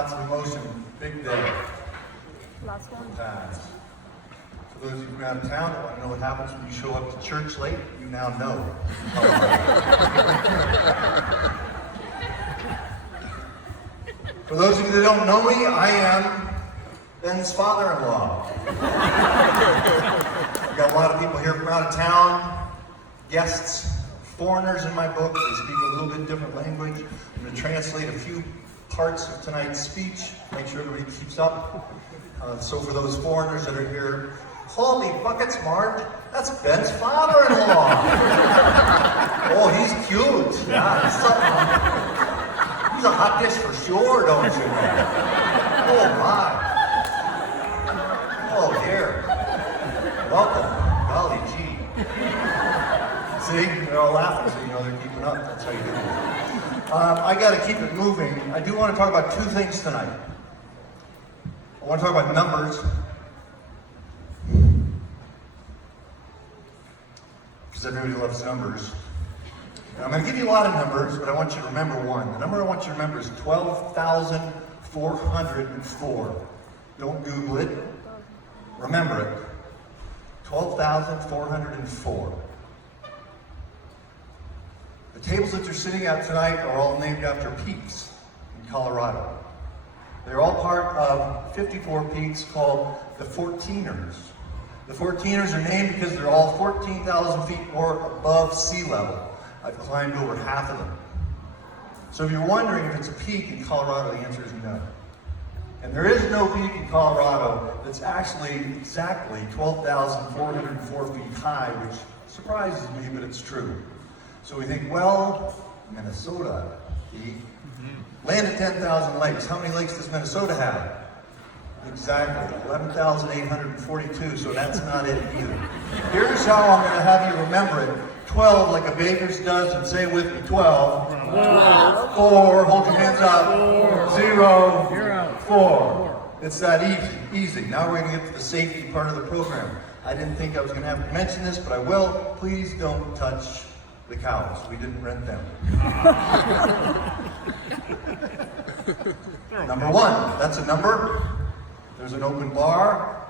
lots of emotion. Big day. Last one. Times. For those of you from out of town that want to know what happens when you show up to church late, you now know. For those of you that don't know me, I am Ben's father-in-law. I've got a lot of people here from out of town, guests, foreigners in my book. They speak a little bit different language. I'm going to translate a few parts of tonight's speech, make sure everybody keeps up. So for those foreigners that are here, holy buckets, Marge, that's Ben's father-in-law. Oh, he's cute. Yeah, he's a hot dish for sure, don't you? Oh my. Oh dear. Welcome. Golly gee. See, they're all laughing, so you know they're keeping up. That's how you do it. I got to keep it moving. I do want to talk about two things tonight. I want to talk about numbers. Because everybody loves numbers. And I'm going to give you a lot of numbers, but I want you to remember one. The number I want you to remember is 12,404. Don't Google it. Remember it. 12,404. The tables that you're sitting at tonight are all named after peaks in Colorado. They're all part of 54 peaks called the 14ers. The 14ers are named because they're all 14,000 feet or above sea level. I've climbed over half of them. So if you're wondering if it's a peak in Colorado, the answer is no. And there is no peak in Colorado that's actually exactly 12,404 feet high, which surprises me, but it's true. So we think, well, Minnesota, the land of 10,000 lakes. How many lakes does Minnesota have? Exactly, 11,842, so that's not it either. Here's how I'm going to have you remember it. 12 like a baker's does, and say with me, 12. 4, hold your hands up. 0, 4. It's that easy. Now we're going to get to the safety part of the program. I didn't think I was going to have to mention this, but I will. Please don't touch the cows. We didn't rent them. Number 1, that's a number. There's an open bar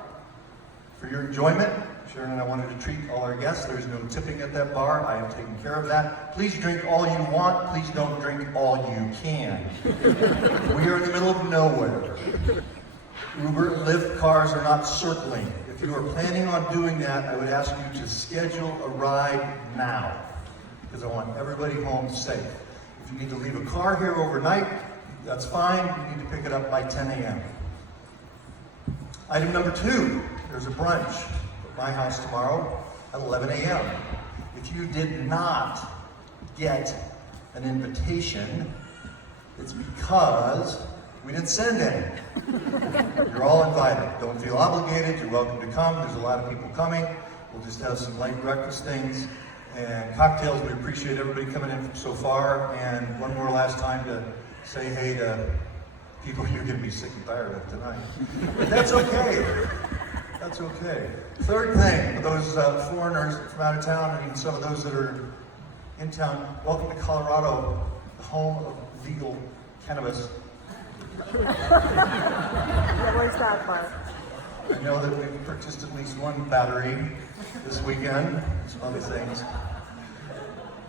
for your enjoyment. Sharon and I wanted to treat all our guests. There's no tipping at that bar. I have taken care of that. Please drink all you want. Please don't drink all you can. We are in the middle of nowhere. Uber and Lyft cars are not circling. If you are planning on doing that, I would ask you to schedule a ride now, because I want everybody home safe. If you need to leave a car here overnight, that's fine. You need to pick it up by 10 a.m. Item number 2, there's a brunch at my house tomorrow at 11 a.m. If you did not get an invitation, it's because we didn't send any. You're all invited. Don't feel obligated. You're welcome to come. There's a lot of people coming. We'll just have some light breakfast things and cocktails. We appreciate everybody coming in so far. And one more last time to say hey to people you're going to be sick and tired of tonight. But that's okay. That's okay. Third thing, for those foreigners from out of town, and even some of those that are in town, welcome to Colorado, the home of legal cannabis. Yeah, where's that part? I know that we've purchased at least one battery this weekend, and some other things.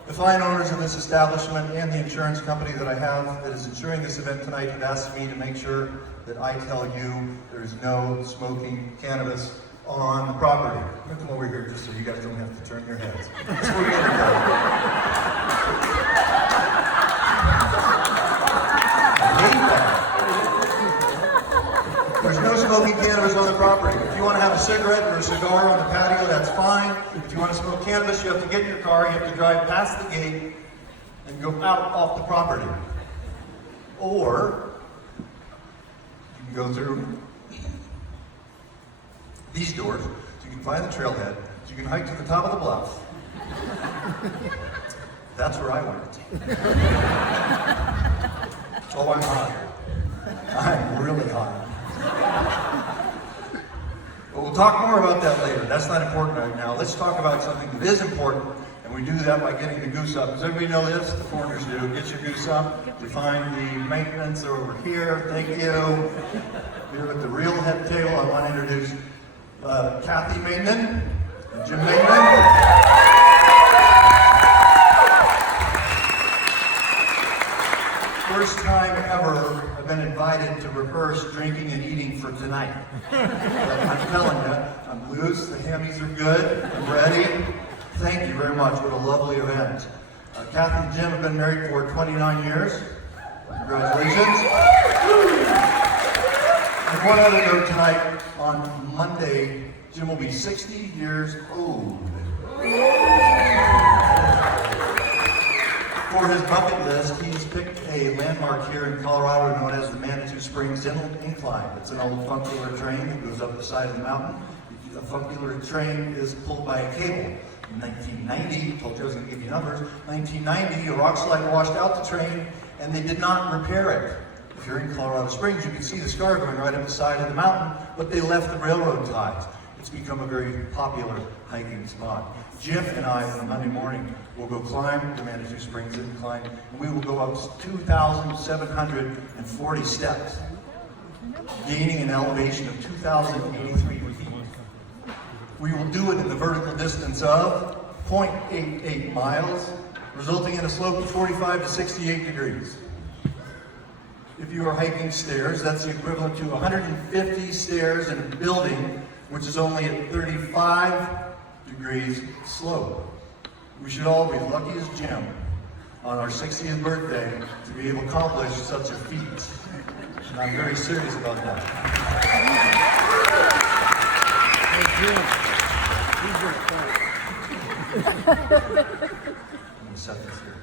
The fine owners of this establishment and the insurance company that I have that is insuring this event tonight have asked me to make sure that I tell you there's no smoking cannabis on the property. I'm going to come over here just so you guys don't have to turn your heads. That's what we're going to do. I hate that. There's no smoking cannabis on the property. If you want to have a cigarette or a cigar on the patio, that's fine. If you want to smoke cannabis, you have to get in your car, you have to drive past the gate and go out off the property. Or you can go through these doors, so you can find the trailhead, so you can hike to the top of the bluff. That's where I went. Oh, I'm hot. I'm really hot. But we'll talk more about that later. That's not important right now. Let's talk about something that is important, and And we do that by getting the goose up. Does everybody know this? The foreigners do. Get your goose up. We find the maintenance over here. Thank you. Here at the real head table, I want to introduce Kathy Miettunen and Jim Miettunen. First time ever I've been invited to rehearse drinking and eating for tonight. I'm telling you, I'm loose, the hammies are good, I'm ready. Thank you very much, what a lovely event. Kathy and Jim have been married for 29 years. Congratulations. And one other note tonight, on Monday, Jim will be 60 years old. For his bucket list, he's picked a landmark here in Colorado known as the Miettunen Springs Incline. It's an old funkular train that goes up the side of the mountain. The funkular train is pulled by a cable. In 1990, told you I was going to give you numbers, 1990, a rock slide washed out the train and they did not repair it. If you're in Colorado Springs, you can see the scar going right up the side of the mountain, but they left the railroad ties. It's become a very popular hiking spot. Jim and I, on a Monday morning, will go climb the Miettunen Springs Incline, and we will go up 2,740 steps, gaining an elevation of 2,083 feet. We will do it in the vertical distance of 0.88 miles, resulting in a slope of 45 to 68 degrees. If you are hiking stairs, that's the equivalent to 150 stairs in a building, which is only at 35 degrees slope. We should all be as lucky as Jim on our 60th birthday to be able to accomplish such a feat. And I'm very serious about that. Hey, Jim. Let me set this here.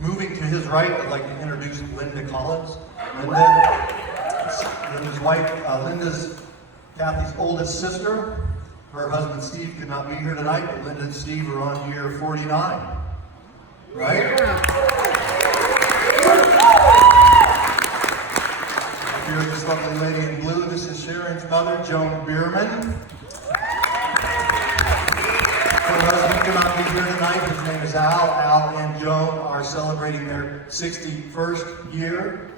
Moving to his right, I'd like to introduce Linda Collins. Linda's wife, Linda's Kathy's oldest sister. Her husband Steve could not be here tonight, but Linda and Steve are on year 49. Right? Here's this lovely lady in blue. This is Sharon's mother, Joan Bierman. Her husband could not be here tonight. His name is Al. Al and Joan are celebrating their 61st year.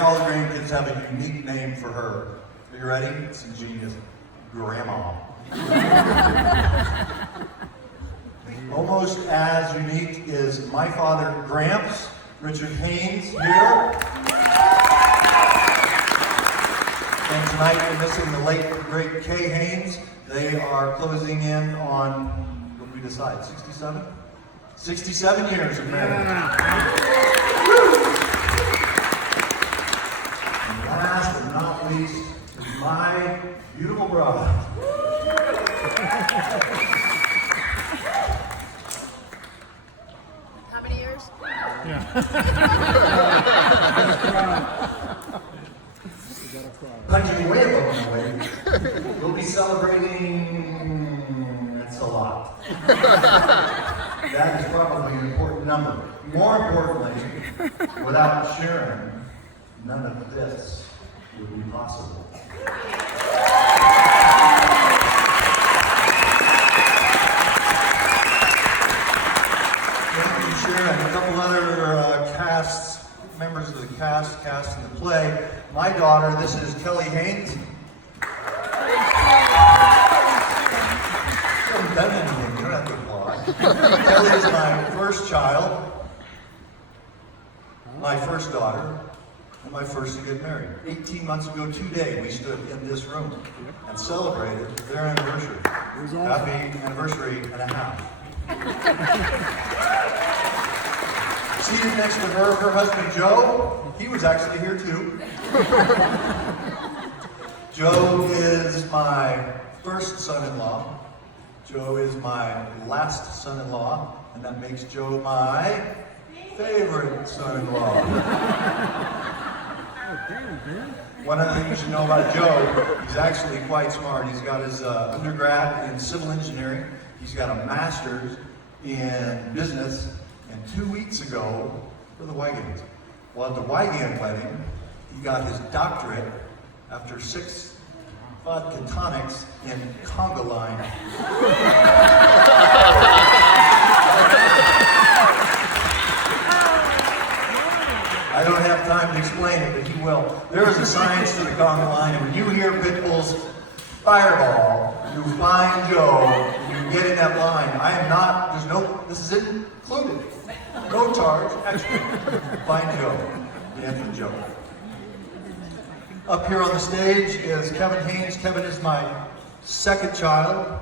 All the grandkids have a unique name for her. Are you ready? It's ingenious. Grandma. Almost as unique is my father, Gramps, Richard Haynes here. And tonight we're missing the late, great Kay Haynes. They are closing in on, what did we decide, 67? 67 years of marriage. Last but not least, is my beautiful bride. How many years? Yeah. Punching way above my weight. We'll be celebrating, that's a lot. That is probably an important number. More importantly, without Sharon, none of this would be possible. Thank you, Sharon. A couple other members of the cast in the play. My daughter, this is Kelly Haynes. You haven't done anything, you don't have to applaud. Kelly is my first child, my first daughter, and my first to get married. 18 months ago today, we stood in this room and celebrated their anniversary. Happy anniversary and a half. Seated next to her, her husband Joe, he was actually here too. Joe is my first son-in-law. Joe is my last son-in-law, and that makes Joe my favorite son-in-law. One of the things you know about Joe, he's actually quite smart. He's got his undergrad in civil engineering. He's got a master's in business. And 2 weeks ago, for the Wygans, well, at the Wygan wedding, he got his doctorate after 5 vodka tonics in conga line. I don't have time to explain it, but he will. There is a science to the conga line, and when you hear Pitbull's Fireball, you find Joe, you get in that line. I am not, there's no, this is included. No charge, extra. Find Joe. Dance with Joe. Up here on the stage is Kevin Haynes. Kevin is my second child.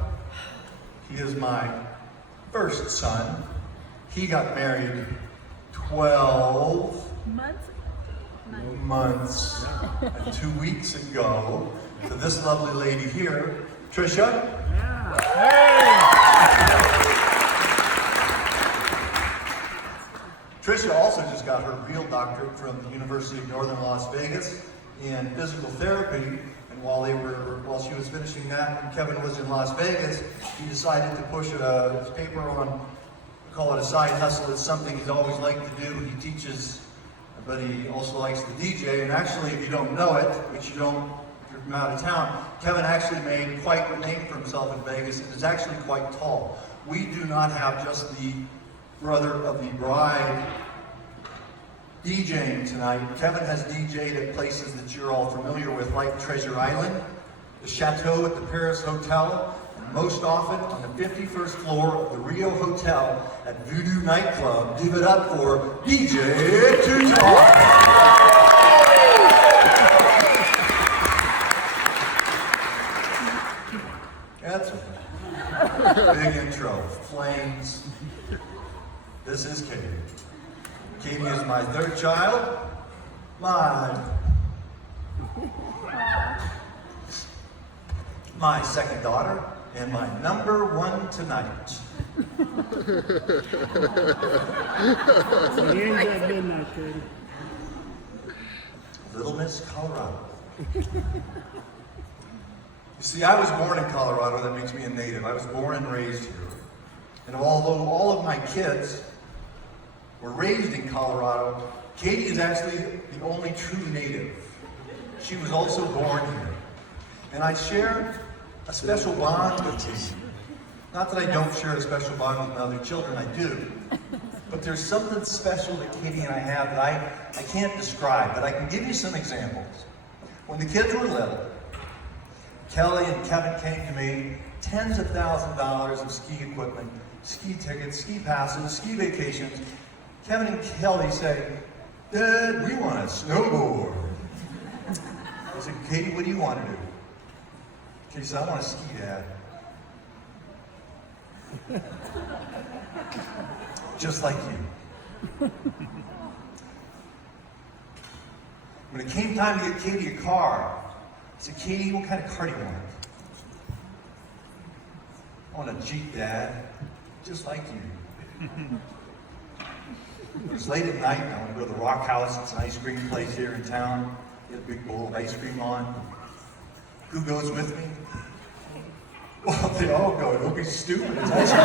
He is my first son. He got married 12 months and 2 weeks ago to this lovely lady here, Trisha. Trisha also just got her real doctorate from the University of Northern Las Vegas in physical therapy. And while she was finishing that, and Kevin was in Las Vegas, he decided to push his paper on, call it a side hustle. It's something he's always liked to do. He teaches, but he also likes to DJ. And actually, if you don't know it, which you don't, if you're from out of town, Kevin actually made quite a name for himself in Vegas and is actually quite tall. We do not have just the brother of the bride DJing tonight. Kevin has DJed at places that you're all familiar with, like Treasure Island, the Chateau at the Paris Hotel, and most often on the 51st floor of the Rio Hotel at Voodoo Nightclub. Give it up for DJ Tutar. That's okay. Big intro. Flames. This is Katie. Katie is my third child. My second daughter, and my number one tonight. He ain't got midnight, Katie. Little Miss Colorado. You see, I was born in Colorado. That makes me a native. I was born and raised here. And although all of my kids were raised in Colorado, Katie is actually the only true native. She was also born here. And I share a special bond with Katie. Not that I don't share a special bond with my other children, I do. But there's something special that Katie and I have that I can't describe, but I can give you some examples. When the kids were little, Kelly and Kevin came to me, tens of thousands of dollars of ski equipment, ski tickets, ski passes, ski vacations. Kevin and Kelly say, "Dad, we want a snowboard." I said, "Katie, what do you want to do?" Katie said, "I want to ski, Dad." Just like you. When it came time to get Katie a car, I said, "Katie, what kind of car do you want?" "I want a Jeep, Dad, just like you." It was late at night, and I want to go to the Rock House. It's an ice cream place here in town. Get a big bowl of ice cream on. Who goes with me? Well, they all go. Don't be stupid. It's ice cream.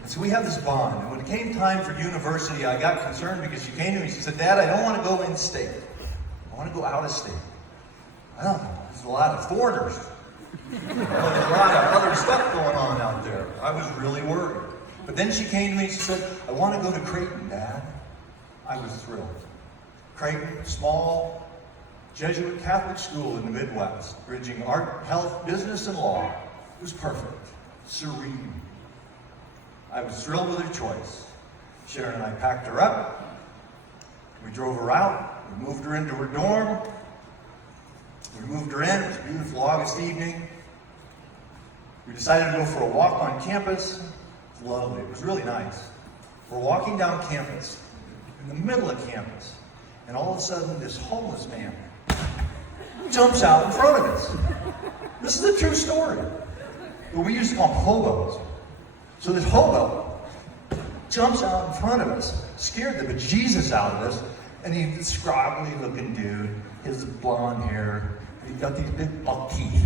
And so we have this bond. And when it came time for university, I got concerned because she came to me. She said, "Dad, I don't want to go in state. I want to go out of state." I don't know. There's a lot of foreigners. There's a lot of other stuff going on out there. I was really worried. But then she came to me and she said, "I want to go to Creighton, Dad." I was thrilled. Creighton, small Jesuit Catholic school in the Midwest, bridging art, health, business, and law. It was perfect, serene. I was thrilled with her choice. Sharon and I packed her up. We drove her out. We moved her into her dorm. We moved her in. It was a beautiful August evening. We decided to go for a walk on campus. It was lovely. It was really nice. We're walking down campus, in the middle of campus, and all of a sudden this homeless man jumps out in front of us. This is a true story. But we used to call them hobos. So this hobo jumps out in front of us, scared the bejesus out of us, and he's this scraggly looking dude, his blonde hair, and he's got these big buck teeth,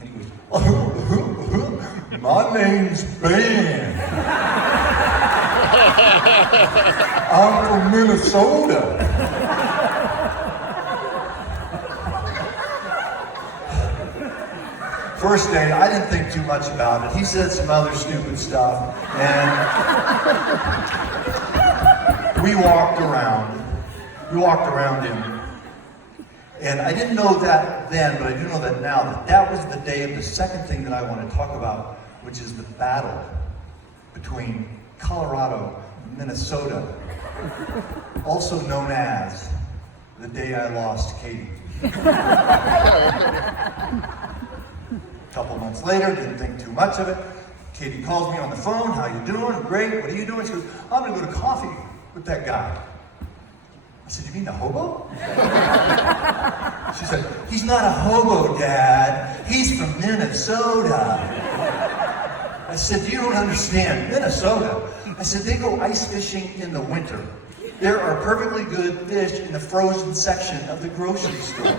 and he goes, "My name's Ben. I'm from Minnesota." First day, I didn't think too much about it. He said some other stupid stuff, and we walked around. We walked around him. And I didn't know that then, but I do know that now, that was the day of the second thing that I want to talk about, which is the battle between Colorado and Minnesota, also known as the day I lost Katie. A couple months later, didn't think too much of it. Katie calls me on the phone, how you doing? Great, what are you doing? She goes, I'm gonna go to coffee with that guy. I said, you mean the hobo? She said, he's not a hobo, Dad. He's from Minnesota. I said, you don't understand, Minnesota. I said, they go ice fishing in the winter. There are perfectly good fish in the frozen section of the grocery store.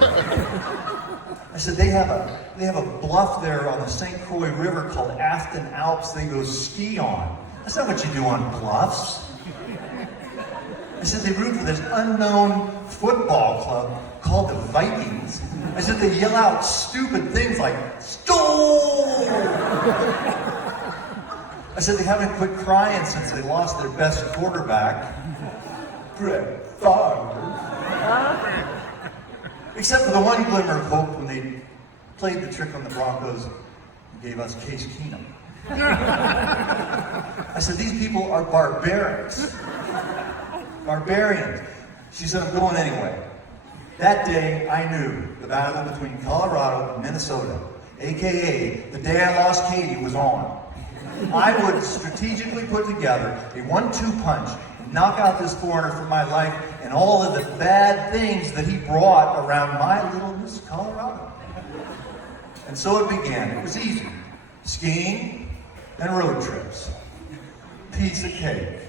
I said, they have a bluff there on the St. Croix River called Afton Alps they go ski on. That's not what you do on bluffs. I said, they root for this unknown football club called the Vikings. I said, they yell out stupid things like, "Stole!" I said, they haven't quit crying since they lost their best quarterback, Brett Favre. Except for the one glimmer of hope when they played the trick on the Broncos and gave us Case Keenum. I said, these people are barbarians. Barbarians. She said, I'm going anyway. That day, I knew the battle between Colorado and Minnesota, aka the day I lost Katie, was on. I would strategically put together a 1-2 punch and knock out this foreigner from my life and all of the bad things that he brought around my little Miss Colorado. And so it began. It was easy. Skiing and road trips. Piece of cake.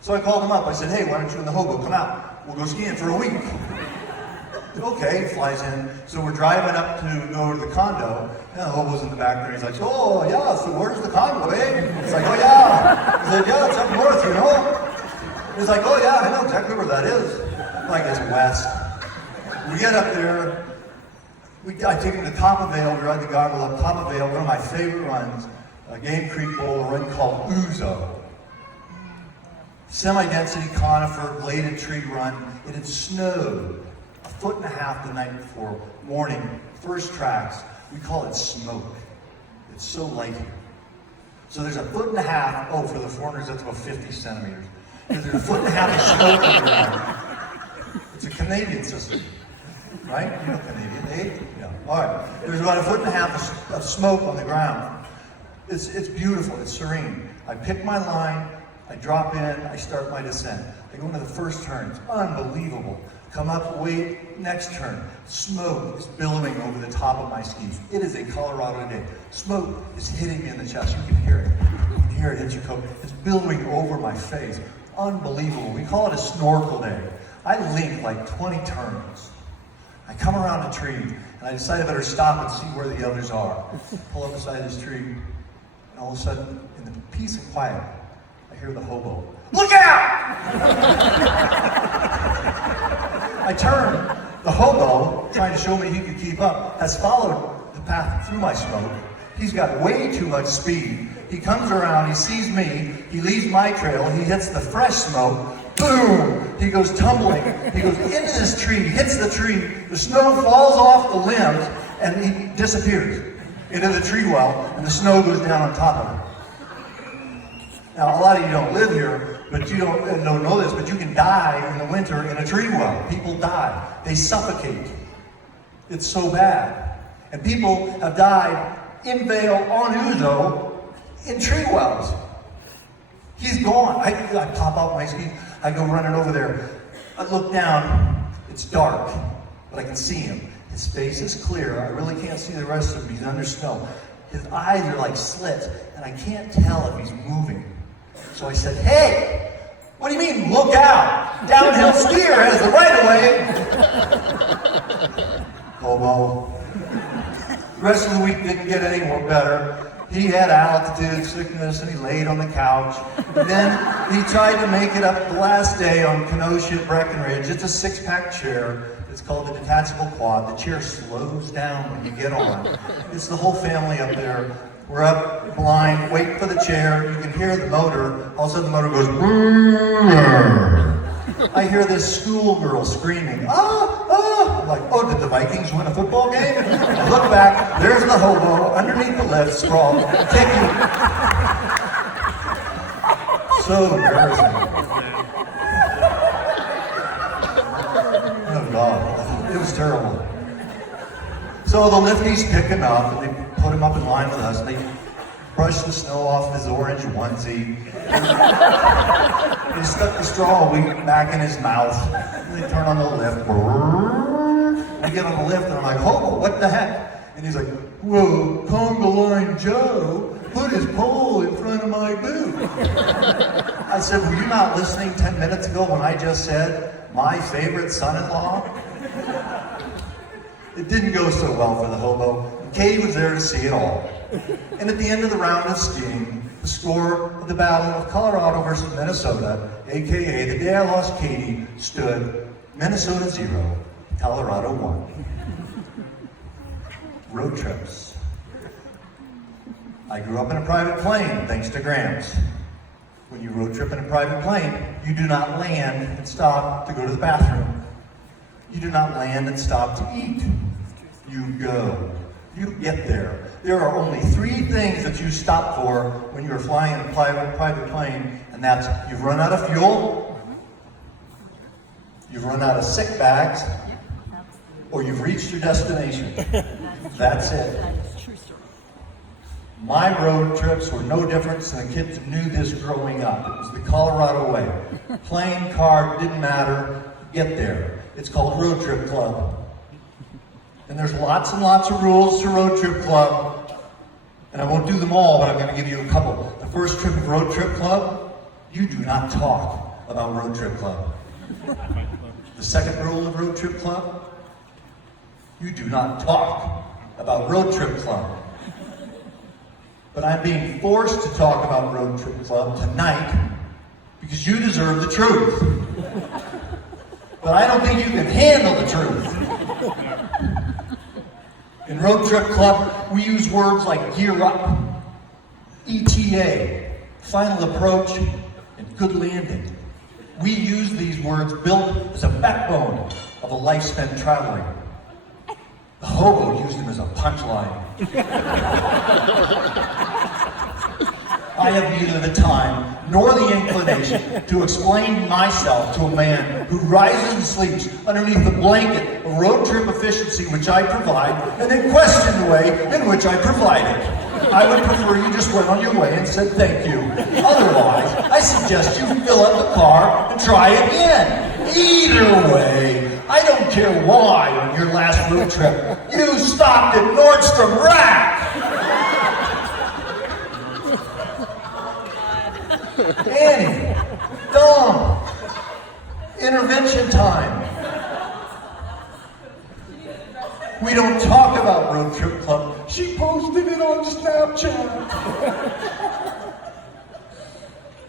So I called him up. I said, hey, why don't you and the hobo come out? We'll go skiing for a week. Okay, he flies in. So we're driving up to go to the condo, and the hobo's in the back there. He's like, oh, yeah, so where's the condo, eh? He's like, oh, yeah. He said, yeah, it's up north, you know? He's like, oh, yeah, I know exactly where that is. I'm like, it's west. We get up there. I take him to Top of Vale. We ride the goggle up Top of Vale, one of my favorite runs, a Game Creek Bowl, a run called Ouzo. Semi-density conifer, bladed tree run. It had snowed 1.5 feet the night before. Morning, first tracks. We call it smoke. It's so light here. So there's 1.5 feet. Oh, for the foreigners, that's about 50 centimeters. There's 1.5 feet of smoke on the ground. It's a Canadian system, right? You know Canadian, eh? Yeah. All right. There's about 1.5 feet of smoke on the ground. It's beautiful. It's serene. I pick my line. I drop in, I start my descent. I go into the first turn, it's unbelievable. Come up, wait, next turn. Smoke is billowing over the top of my skis. It is a Colorado day. Smoke is hitting me in the chest. You can hear it. You can hear it hit your coat. It's billowing over my face. Unbelievable. We call it a snorkel day. I link like 20 turns. I come around a tree, and I decide I better stop and see where the others are. Pull up beside this tree, and all of a sudden, in the peace and quiet, I hear the hobo. Look out! I turn. The hobo, trying to show me he could keep up, has followed the path through my smoke. He's got way too much speed. He comes around, he sees me, he leaves my trail, he hits the fresh smoke, boom! He goes tumbling. He goes into this tree, hits the tree, the snow falls off the limbs, and he disappears into the tree well, and the snow goes down on top of it. Now, a lot of you don't live here, but you don't know this, but you can die in the winter in a tree well. People die. They suffocate. It's so bad. And people have died in Vale, on Ouzo, in tree wells. He's gone. I pop out my skis. I go running over there. I look down. It's dark, but I can see him. His face is clear. I really can't see the rest of him. He's under snow. His eyes are like slits, and I can't tell if he's moving. So I said, hey, what do you mean, look out? Downhill skier has the right of way. Hobo. The rest of the week didn't get any more better. He had altitude sickness and he laid on the couch. And then he tried to make it up the last day on Kenosha at Breckenridge. It's a 6-pack chair. It's called the detachable quad. The chair slows down when you get on. It's the whole family up there. We're up blind, waiting for the chair. You can hear the motor. All of a sudden the motor goes, brrr. I hear this schoolgirl screaming, ah, ah. I'm like, oh, did the Vikings win a football game? I look back, there's the hobo underneath the lift, sprawled, kicking. So embarrassing. Oh God, it was terrible. So the lifties pick him up and they put him up in line with us. And they brush the snow off his orange onesie. He stuck the straw week back in his mouth. And they turn on the lift. We get on the lift and I'm like, oh, what the heck? And he's like, whoa, conga line Joe put his pole in front of my boot. I said, were you not listening 10 minutes ago when I just said, my favorite son-in-law? It didn't go so well for the hobo. Katie was there to see it all. And at the end of the round of skiing, the score of the Battle of Colorado versus Minnesota, aka the day I lost Katie, stood Minnesota 0, Colorado 1. Road trips. I grew up in a private plane, thanks to Gramps. When you road trip in a private plane, you do not land and stop to go to the bathroom. You do not land and stop to eat. You go. You get there. There are only 3 things that you stop for when you're flying in a private plane, and that's you've run out of fuel, you've run out of sick bags, or you've reached your destination. That's it. My road trips were no different than the kids knew this growing up. It was the Colorado way. Plane, car, didn't matter. Get there. It's called Road Trip Club. And there's lots and lots of rules to Road Trip Club. And I won't do them all, but I'm going to give you a couple. The first trip of Road Trip Club, you do not talk about Road Trip Club. The second rule of Road Trip Club, you do not talk about Road Trip Club. But I'm being forced to talk about Road Trip Club tonight because you deserve the truth. But I don't think you can handle the truth. In Road Trip Club, we use words like gear up, ETA, final approach, and good landing. We use these words built as a backbone of a life spent traveling. The hobo used them as a punchline. I have neither the time nor the inclination to explain myself to a man who rises and sleeps underneath the blanket of road trip efficiency which I provide and then question the way in which I provide it. I would prefer you just went on your way and said thank you. Otherwise, I suggest you fill up the car and try again. Either way, I don't care why on your last road trip you stopped at Nordstrom Rack. Annie, Dom, intervention time. We don't talk about Road Trip Club. She posted it on Snapchat.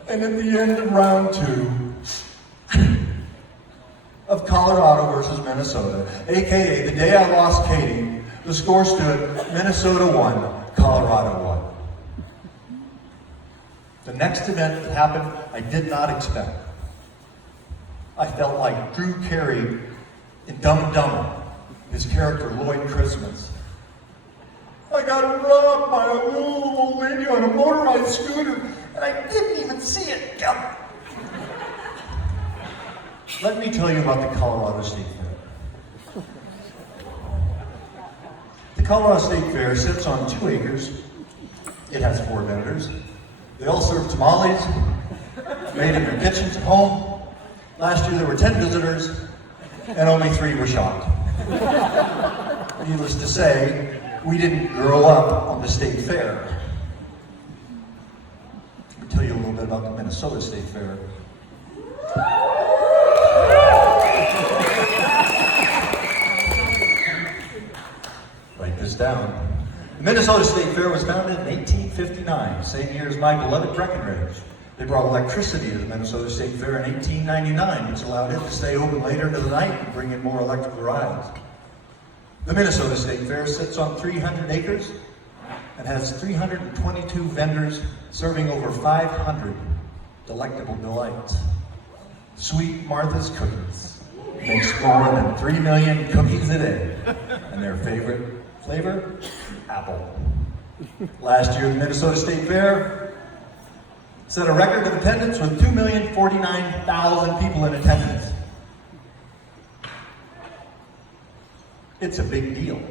And at the end of round 2 of Colorado versus Minnesota, aka the day I lost Katie, the score stood Minnesota 1, Colorado 1. The next event that happened, I did not expect. I felt like Drew Carey in Dumb and Dumber, his character Lloyd Christmas. I got robbed by a little old lady on a motorized scooter, and I didn't even see it. Let me tell you about the Colorado State Fair. The Colorado State Fair sits on 2 acres. It has 4 vendors. They all serve tamales, made in their kitchens at home. Last year there were 10 visitors, and only 3 were shocked. Needless to say, we didn't grow up on the state fair. Let me tell you a little bit about the Minnesota State Fair. Write this down. The Minnesota State Fair was founded in 1859, same year as my beloved Breckenridge. They brought electricity to the Minnesota State Fair in 1899, which allowed it to stay open later into the night and bring in more electrical rides. The Minnesota State Fair sits on 300 acres and has 322 vendors serving over 500 delectable delights. Sweet Martha's Cookies makes more than 3 million cookies a day, and their favorite flavor? Apple. Last year, the Minnesota State Fair set a record of attendance with 2,049,000 people in attendance. It's a big deal.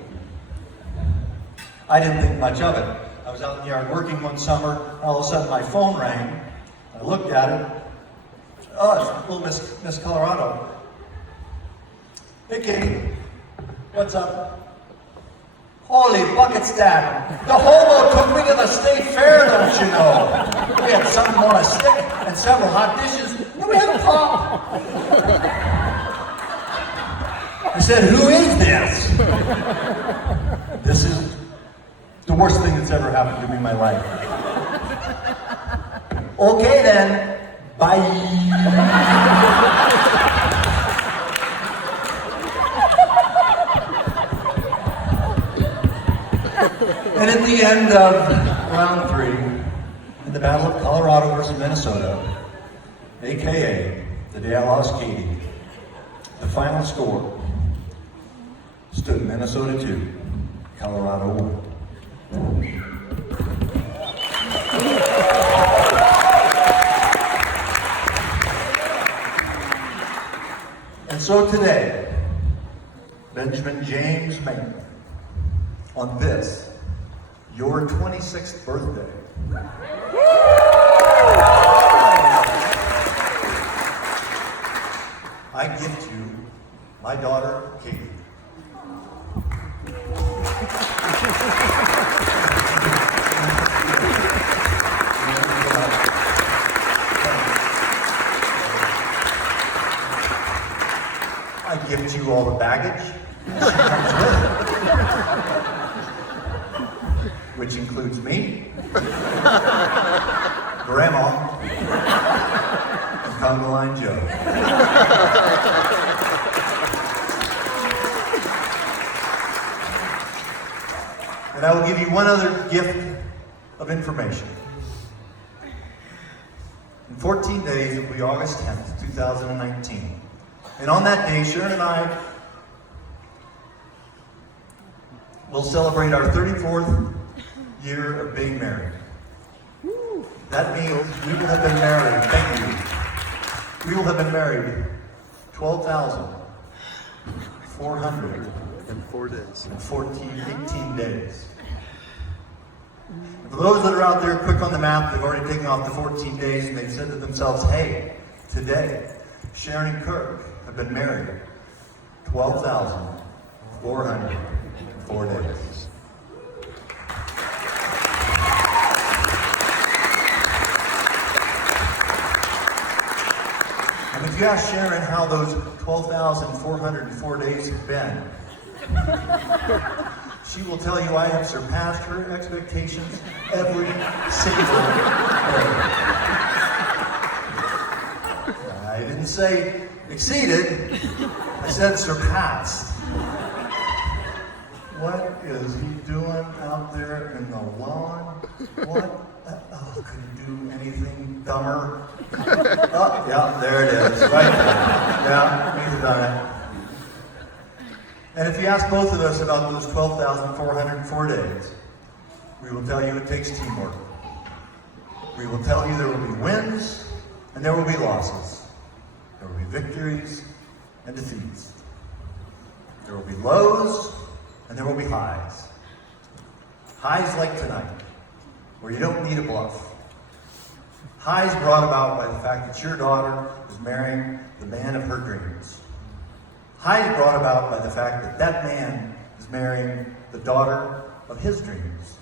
I didn't think much of it. I was out in the yard working one summer, and all of a sudden my phone rang. I looked at it. Oh, it's little Miss Colorado. Hey, Katie, what's up? Holy buckets, Dad! The hobo took me to the state fair, don't you know? We had something on a stick and several hot dishes, and we had a pop. I said, who is this? This is the worst thing that's ever happened to me in my life. Okay then, bye. And at the end of round 3, in the Battle of Colorado versus Minnesota, aka the day I lost Katie, the final score stood Minnesota 2, Colorado 1. And so today, Benjamin James Maynard, on this, your 26th birthday, I gift you my daughter, Katie. I gift you all the baggage she comes with, which includes me, Grandma, and Conga Line Joe. And I will give you one other gift of information. In 14 days, it will be August 10th, 2019. And on that day, Sharon and I will celebrate our 34th year of being married. That means we will have been married, thank you. We will have been married 12,404 days. And 18 days. For those that are out there quick on the map, they've already taken off the 14 days and they've said to themselves, hey, today, Sharon and Kirk have been married 12,404 days. And if you ask Sharon how those 12,404 days have been, she will tell you I have surpassed her expectations every single day. I didn't say exceeded, I said surpassed. What is he doing out there in the lawn? What? Oh, could he do anything dumber? Oh, yeah, there it is, right there. Yeah, he's done it. And if you ask both of us about those 12,404 days, we will tell you it takes teamwork. We will tell you there will be wins and there will be losses. There will be victories and defeats. There will be lows and there will be highs. Highs like tonight, where you don't need a bluff. Highs brought about by the fact that your daughter is marrying the man of her dreams. Highs brought about by the fact that that man is marrying the daughter of his dreams.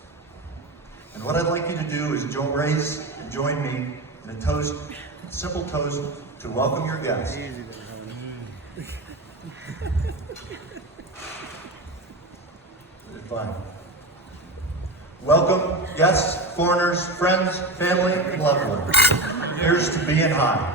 And what I'd like you to do is raise and join me in a toast, a simple toast to welcome your guest. Fine. Welcome, guests, foreigners, friends, family, and loved ones. Here's to being high.